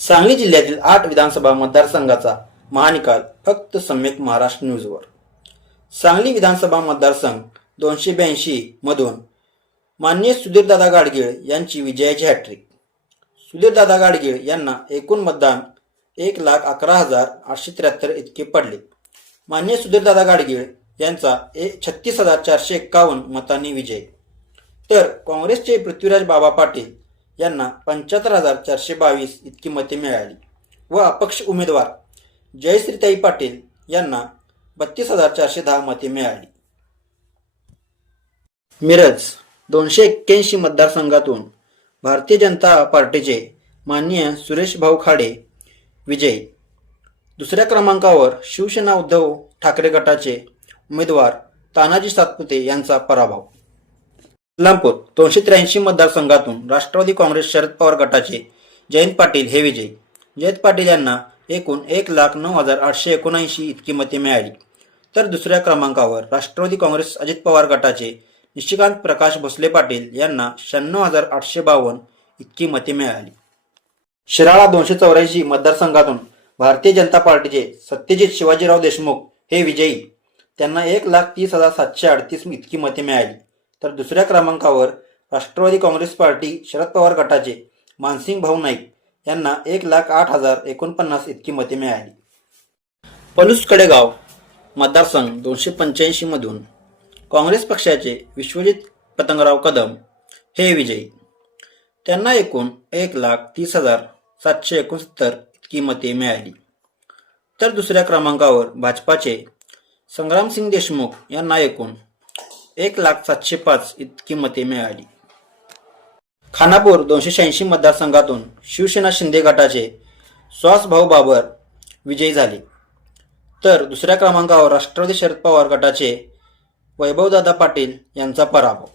सांगली जिल्ह्यातील आठ विधानसभा मतदारसंघाचा महानिकाल फक्त सम्यक महाराष्ट्र न्यूजवर. सांगली विधानसभा मतदारसंघ दोनशे ब्याऐंशी मधून मान्य सुधीरदादा गाडगीळ यांची विजयाची हॅट्रिक सुधीरदादा गाडगीळ यांना एकूण मतदान एक लाख अकरा हजार आठशे त्र्याहत्तर इतके पडले. मान्य सुधीरदादा गाडगीळ यांचा एक छत्तीस हजार चारशे एक्कावन्न मतांनी विजय. तर काँग्रेसचे पृथ्वीराज बाबा पाटील यांना पंच्याहत्तर हजार चारशे बावीस इतकी मते मिळाली. व अपक्ष उमेदवार जयश्रीताई पाटील यांना बत्तीस हजार चारशे दहा मते मिळाली. मिरज दोनशे एक्क्याऐंशी मतदारसंघातून भारतीय जनता पार्टीचे माननीय सुरेश भाऊ खाडे विजयी. दुसऱ्या क्रमांकावर शिवसेना उद्धव ठाकरे गटाचे उमेदवार तानाजी सातपुते यांचा पराभव. इस्लामपूर दोनशे त्र्याऐंशी मतदारसंघातून राष्ट्रवादी काँग्रेस शरद पवार गटाचे जयंत पाटील हे विजयी. जयंत पाटील यांना एकूण एक लाख नऊ हजार आठशे एकोणऐंशी इतकी मते मिळाली. तर दुसऱ्या क्रमांकावर राष्ट्रवादी काँग्रेस अजित पवार गटाचे निशिकांत प्रकाश भोसले पाटील यांना शहाण्णव हजार आठशे बावन्न इतकी मते मिळाली. शिराळा दोनशे चौऱ्याऐंशी मतदारसंघातून भारतीय जनता पार्टीचे सत्यजित शिवाजीराव देशमुख हे विजयी. त्यांना एक लाख तीस हजार सातशे अडतीस इतकी मते मिळाली. तर दुसऱ्या क्रमांकावर राष्ट्रवादी काँग्रेस पार्टी शरद पवार गटाचे मानसिंग भाऊ नाईक यांना एक लाख आठ हजार एकोणपन्नास इतकी मते मिळाली. पलूस कडेगाव मतदारसंघ दोनशे पंच्याऐंशीमधून काँग्रेस पक्षाचे विश्वजित पतंगराव कदम हे विजयी. त्यांना एकूण एक लाख तीस हजार सातशे एकोणसत्तर इतकी मते मिळाली. तर दुसऱ्या क्रमांकावर भाजपाचे संग्रामसिंग देशमुख यांना एकूण एक लाख सातशे पाच इतकी मते मिळाली. खानापूर दोनशे शहाऐंशी मतदारसंघातून शिवसेना शिंदे गटाचे स्वासभाऊ बाबर विजयी झाले. तर दुसऱ्या क्रमांकावर राष्ट्रवादी शरद पवार गटाचे वैभवदादा पाटील यांचा पराभव.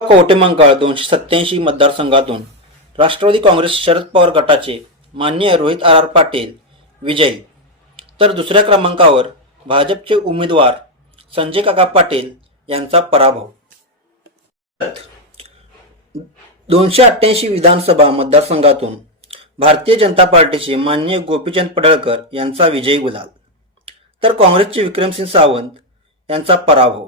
कवटेमंकाळ दोनशे सत्याऐंशी मतदारसंघातून राष्ट्रवादी काँग्रेस शरद पवार गटाचे मान्य रोहित आर आर पाटील विजयी. तर दुसऱ्या क्रमांकावर भाजपचे उमेदवार संजय काका पाटील यांचा पराभव. दोनशे अठ्ठ्याऐंशी विधानसभा मतदारसंघातून भारतीय जनता पार्टीचे मान्य गोपीचंद पडळकर यांचा विजयी गुलाल. तर काँग्रेसचे विक्रमसिंग सावंत यांचा पराभव.